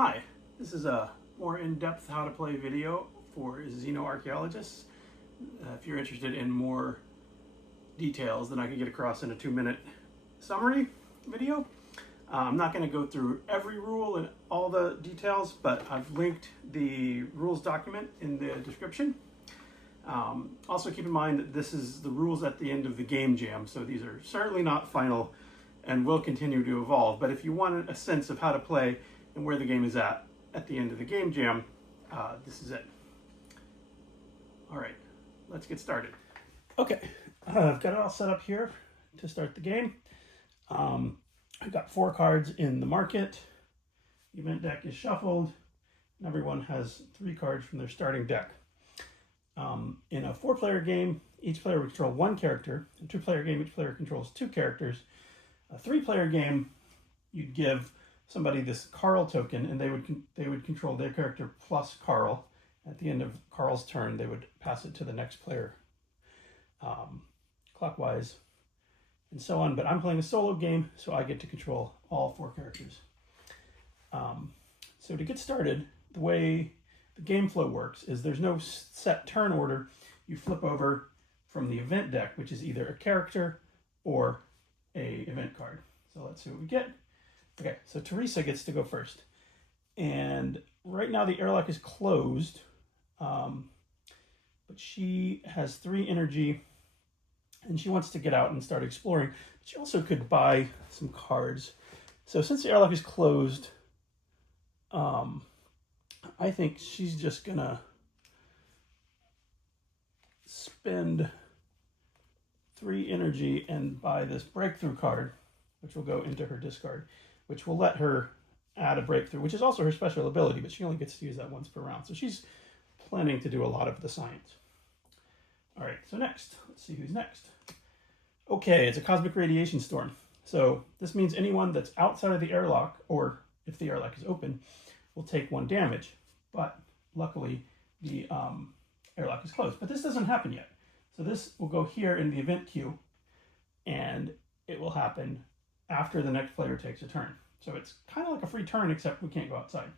Hi, this is a more in-depth how to play video for Xeno-Archeologists. If you're interested in more details than I could get across in a 2-minute summary video. I'm not going to go through every rule and all the details, but I've linked the rules document in the description. Also keep in mind that this is the rules at the end of the game jam, so these are certainly not final and will continue to evolve. But if you want a sense of how to play and where the game is at the end of the game jam, this is it. All right, let's get started. Okay, I've got it all set up here to start the game. I've got 4 cards in the market. The event deck is shuffled, and everyone has 3 cards from their starting deck. In a 4-player game, each player would control 1 character. In a 2-player game, each player controls 2 characters. A 3-player game, you'd give somebody this Carl token, and they would control their character plus Carl. At the end of Carl's turn, they would pass it to the next player, clockwise, and so on. But I'm playing a solo game, so I get to control all 4 characters. So to get started, the way the game flow works is there's no set turn order. You flip over from the event deck, which is either a character or a event card. So let's see what we get. Okay, so Teresa gets to go first. And right now the airlock is closed, but she has 3 energy and she wants to get out and start exploring. She also could buy some cards. So since the airlock is closed, I think she's just gonna spend 3 energy and buy this breakthrough card, which will go into her discard, which will let her add a breakthrough, which is also her special ability, but she only gets to use that once per round. So she's planning to do a lot of the science. All right, so next, let's see who's next. Okay, it's a cosmic radiation storm. So this means anyone that's outside of the airlock, or if the airlock is open, will take 1 damage. But luckily, the airlock is closed. But this doesn't happen yet. So this will go here in the event queue, and it will happen after the next player takes a turn. So it's kind of like a free turn, except we can't go outside.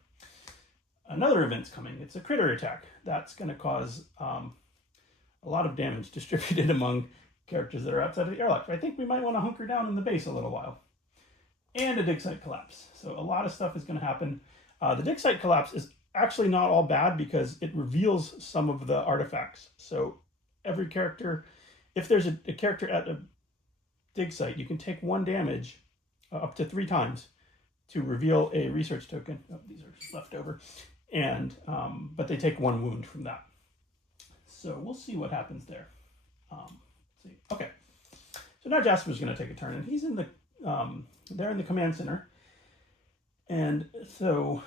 Another event's coming. It's a critter attack. That's going to cause a lot of damage distributed among characters that are outside of the airlock. So I think we might want to hunker down in the base a little while. And a dig site collapse. So a lot of stuff is going to happen. The dig site collapse is actually not all bad because it reveals some of the artifacts. So every character, if there's a character at a dig site, you can take 1 damage up to 3 times to reveal a research token. Oh, these are left over. And, but they take 1 wound from that. So we'll see what happens there. Let's see. Okay. So now Jasper's going to take a turn, and he's in the, they're in the command center. And so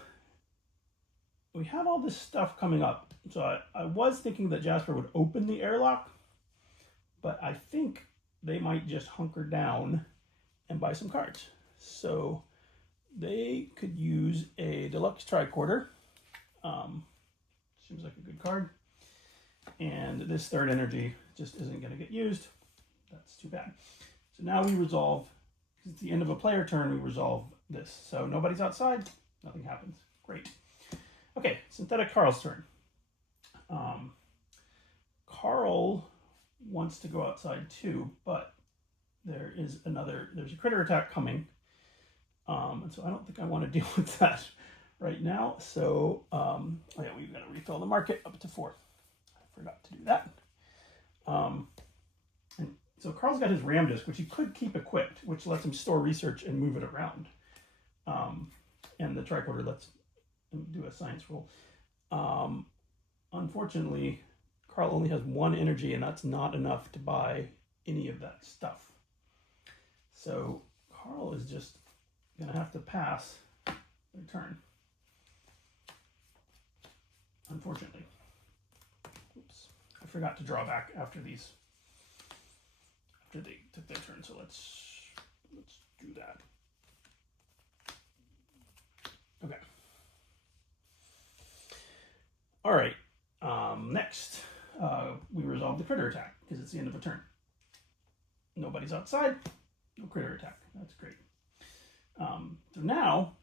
we have all this stuff coming up. So I was thinking that Jasper would open the airlock, but I think they might just hunker down and buy some cards. So they could use a deluxe tricorder. Seems like a good card. And this 3rd energy just isn't going to get used. That's too bad. So now we resolve, because it's the end of a player turn, we resolve this. So nobody's outside, nothing happens. Great. Okay, Synthetic Carl's turn. Carl wants to go outside too, but there's a critter attack coming. And so I don't think I want to deal with that right now. So, oh yeah, we've got to refill the market up to 4. I forgot to do that. And so Carl's got his RAM disk, which he could keep equipped, which lets him store research and move it around. And the tricorder lets him do a science roll. Unfortunately, Carl only has 1 energy, and that's not enough to buy any of that stuff. So Carl is just going to have to pass their turn. Unfortunately. Oops. I forgot to draw back after they took their turn, so let's do that. Okay. All right. Next, we resolve the critter attack because it's the end of a turn. Nobody's outside. No critter attack. That's great. So now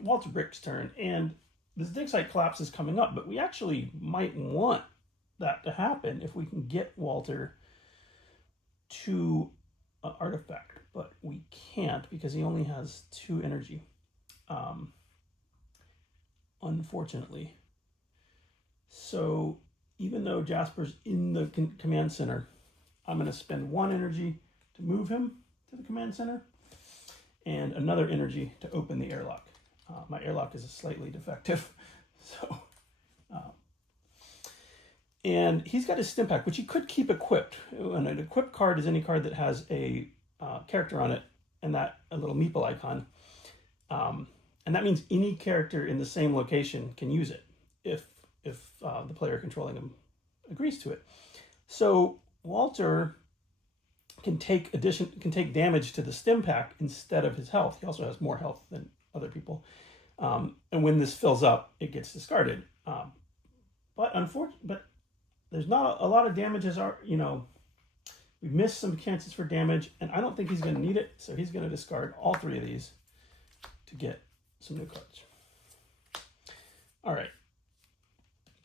Walter Brick's turn, and this dig site collapse is coming up, but we actually might want that to happen if we can get Walter to an artifact, but we can't because he only has 2 energy, unfortunately. So even though Jasper's in the command center, I'm going to spend 1 energy to move him to the command center and another energy to open the airlock. My airlock is slightly defective, so and he's got his stim pack, which he could keep equipped. And an equipped card is any card that has a character on it and that a little meeple icon. And that means any character in the same location can use it if the player controlling him agrees to it. So Walter can take damage to the stim pack instead of his health. He also has more health than other people. And when this fills up, it gets discarded. But there's not a lot of damages. We missed some chances for damage, and I don't think he's going to need it, so he's going to discard all 3 of these to get some new cards. All right.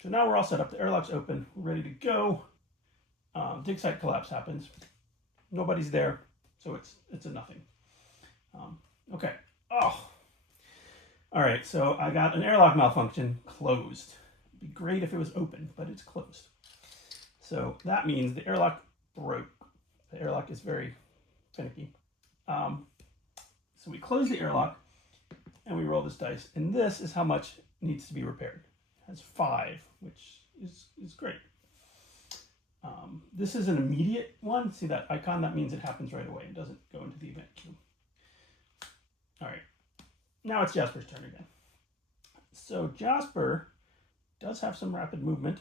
So now we're all set up. The airlock's open. We're ready to go. Dig site collapse happens. Nobody's there, so it's a nothing. Okay. Oh. All right, so I got an airlock malfunction closed. It'd be great if it was open, but it's closed. So that means the airlock broke. The airlock is very finicky. So we close the airlock and we roll this dice, and this is how much needs to be repaired. It has 5, which is great. This is an immediate one. See that icon? That means it happens right away. It doesn't go into the event queue. All right. Now it's Jasper's turn again. So Jasper does have some rapid movement.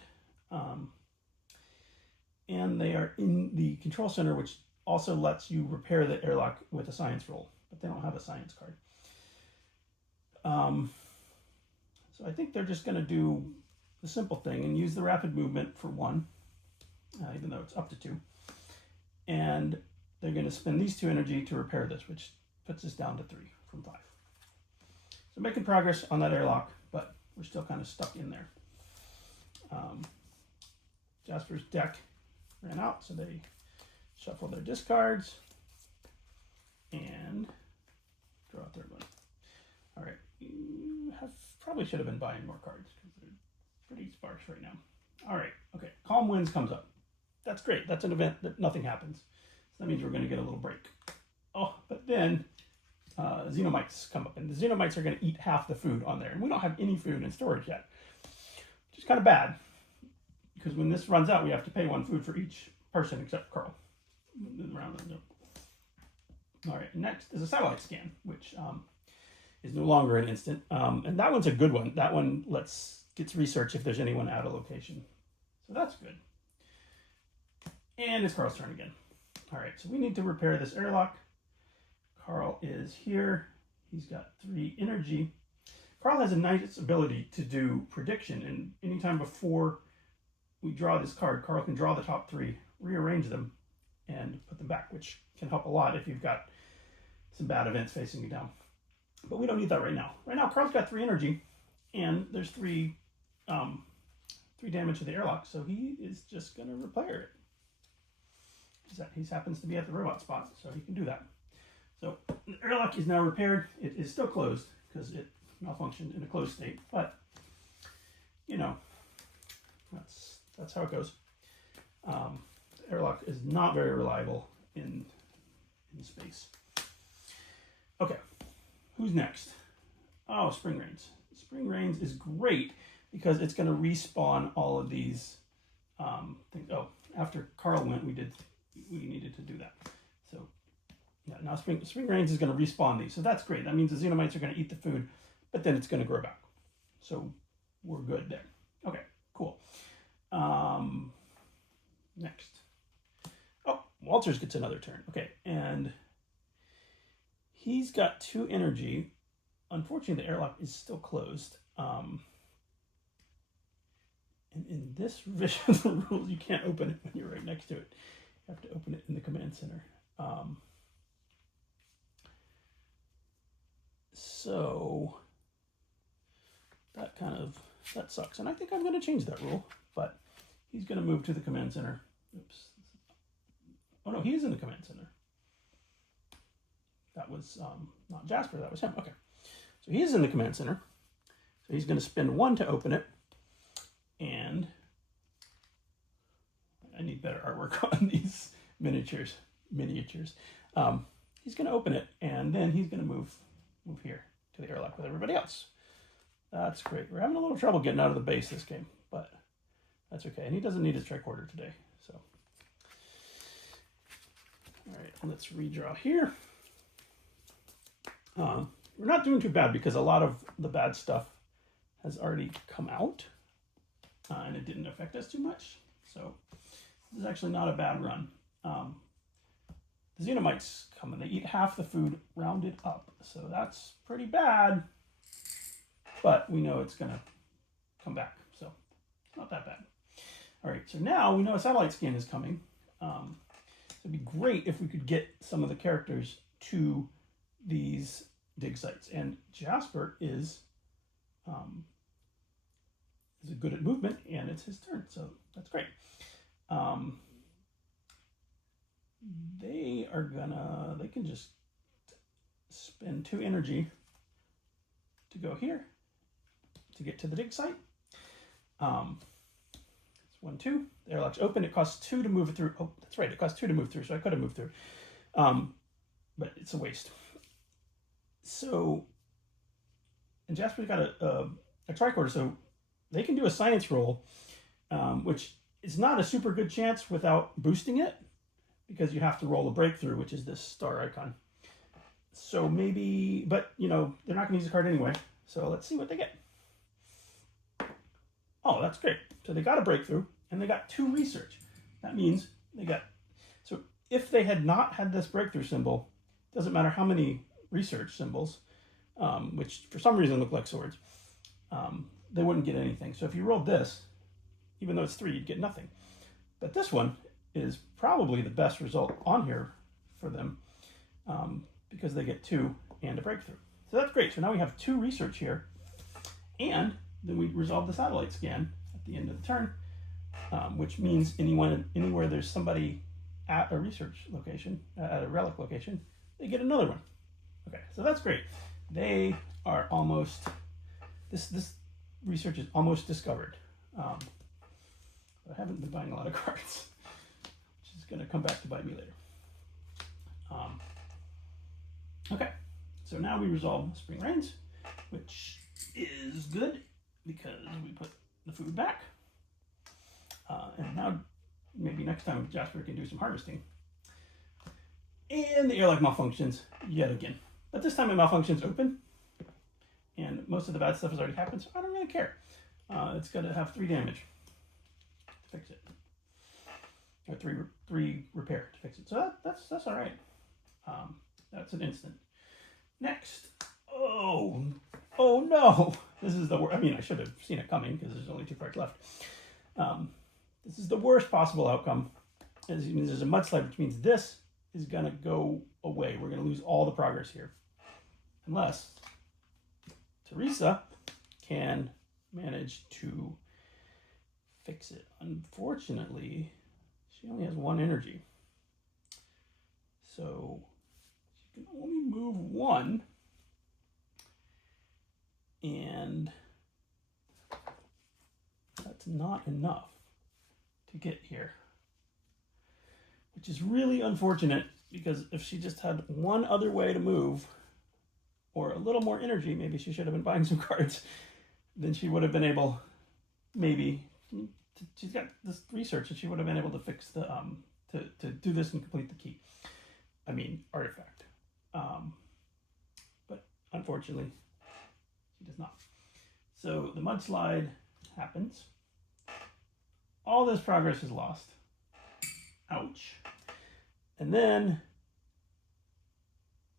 And they are in the control center, which also lets you repair the airlock with a science roll, but they don't have a science card. So I think they're just going to do the simple thing and use the rapid movement for 1, even though it's up to 2. And they're going to spend these 2 energy to repair this, which puts us down to 3 from 5. So making progress on that airlock, but we're still kind of stuck in there. Jasper's deck ran out, so they shuffle their discards and draw a 3rd one. All right, you probably should have been buying more cards because they're pretty sparse right now. All right, okay, Calm Winds comes up. That's great. That's an event that nothing happens. So that means we're going to get a little break. Oh, but then Xenomites come up, and the Xenomites are going to eat half the food on there, and we don't have any food in storage yet, which is kind of bad. Because when this runs out, we have to pay 1 food for each person except Carl. All right, next is a satellite scan, which is no longer an instant. And that one's a good one. That one gets research if there's anyone out of location. So that's good. And it's Carl's turn again. All right, so we need to repair this airlock. Carl is here. He's got 3 energy. Carl has a nice ability to do prediction, and anytime before we draw this card, Carl can draw the top 3, rearrange them, and put them back, which can help a lot if you've got some bad events facing you down. But we don't need that right now. Right now, Carl's got 3 energy, and there's 3 damage to the airlock, so he is just going to repair it. He happens to be at the robot spot, so he can do that. So the airlock is now repaired. It is still closed because it malfunctioned in a closed state, but that's how it goes. The airlock is not very reliable in space. Okay, who's next? Oh, Spring Rains. Spring Rains is great because it's going to respawn all of these things. Oh, after Carl went, we needed to do that. So yeah, now Spring Rains is going to respawn these. So that's great. That means the Xenomites are going to eat the food, but then it's going to grow back. So we're good there. Okay, cool. Next. Oh, Walters gets another turn. Okay, and he's got 2 energy. Unfortunately, the airlock is still closed. And in this revision of the rules, you can't open it when you're right next to it. You have to open it in the command center. So that sucks. And I think I'm going to change that rule, but he's going to move to the command center. Oops. Oh no, he is in the command center. That was not Jasper, that was him. Okay. So he is in the command center. So he's going to spend 1 to open it. And I need better artwork on these miniatures. He's going to open it, and then he's going to move here to the airlock with everybody else. That's great. We're having a little trouble getting out of the base this game, but that's okay. And he doesn't need his tricorder today. So, all right, let's redraw here. We're not doing too bad because a lot of the bad stuff has already come out, and it didn't affect us too much. So this is actually not a bad run. The Xenomites come and they eat half the food rounded up. So that's pretty bad, but we know it's gonna come back. So it's not that bad. All right, so now we know a satellite scan is coming. It'd be great if we could get some of the characters to these dig sites. And Jasper is good at movement, and it's his turn, so that's great. They can just spend 2 energy to go here to get to the dig site. It's 1, 2. The airlock's open. It costs 2 to move it through. Oh, that's right. It costs 2 to move through, so I could have moved through. But it's a waste. So, and Jasper's got a tricorder, so they can do a science roll, which is not a super good chance without boosting it, because you have to roll a breakthrough, which is this star icon. So maybe, but you know, they're not going to use the card anyway. So let's see what they get. Oh, that's great. So they got a breakthrough, and they got 2 research. That means they got, so if they had not had this breakthrough symbol, doesn't matter how many research symbols, which for some reason look like swords, they wouldn't get anything. So if you rolled this, even though it's 3, you'd get nothing. But this one is probably the best result on here for them, because they get 2 and a breakthrough. So that's great. So now we have 2 research here, and then we resolve the satellite scan at the end of the turn, which means anywhere there's somebody at a research location, at a relic location, they get another one. Okay, so that's great. They are almost, this research is almost discovered. I haven't been buying a lot of cards, which is going to come back to bite me later. Okay, so now we resolve Spring Rains, which is good because we put the food back. And now maybe next time Jasper can do some harvesting. And the airlock malfunctions yet again. But this time it malfunctions open, and most of the bad stuff has already happened, so I don't really care. It's going to have 3 damage to fix it, or 3 repair to fix it. So that's all right. That's an instant. Next, oh no! This is the worst. I mean, I should have seen it coming because there's only 2 cards left. This is the worst possible outcome. As it means there's a mudslide, which means this is going to go away. We're going to lose all the progress here, unless Teresa can manage to fix it. Unfortunately, she only has 1 energy, so she can only move 1, and that's not enough to get here, which is really unfortunate, because if she just had 1 other way to move, or a little more energy, maybe she should have been buying some cards, then she would have been able, maybe, she's got this research, and she would have been able to fix the, to do this and complete the key. I mean, artifact. But unfortunately, she does not. So the mudslide happens. All this progress is lost. Ouch. And then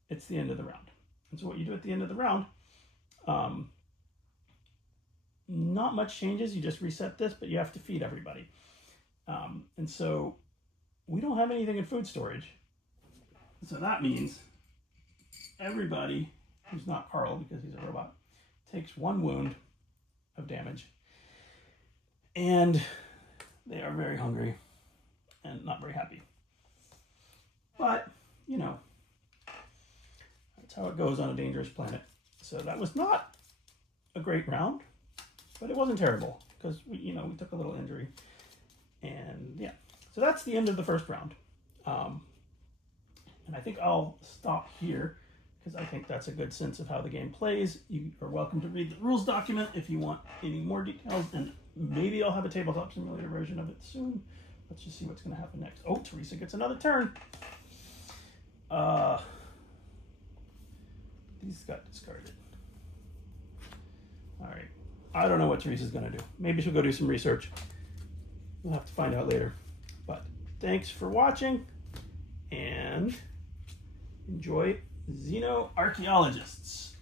it's the end of the round. And so what you do at the end of the round, not much changes. You just reset this, but you have to feed everybody. And so we don't have anything in food storage. So that means everybody who's not Carl, because he's a robot, takes 1 wound of damage. And they are very hungry and not very happy. But, you know, that's how it goes on a dangerous planet. So that was not a great round, but it wasn't terrible because we took a little injury. And yeah, so that's the end of the first round. And I think I'll stop here because I think that's a good sense of how the game plays. You are welcome to read the rules document if you want any more details, and maybe I'll have a tabletop simulator version of it soon. Let's just see what's going to happen next. Oh, Teresa gets another turn. These got discarded. All right. I don't know what Teresa's going to do. Maybe she'll go do some research. We'll have to find out later. But thanks for watching, and enjoy Xeno-Archeologists.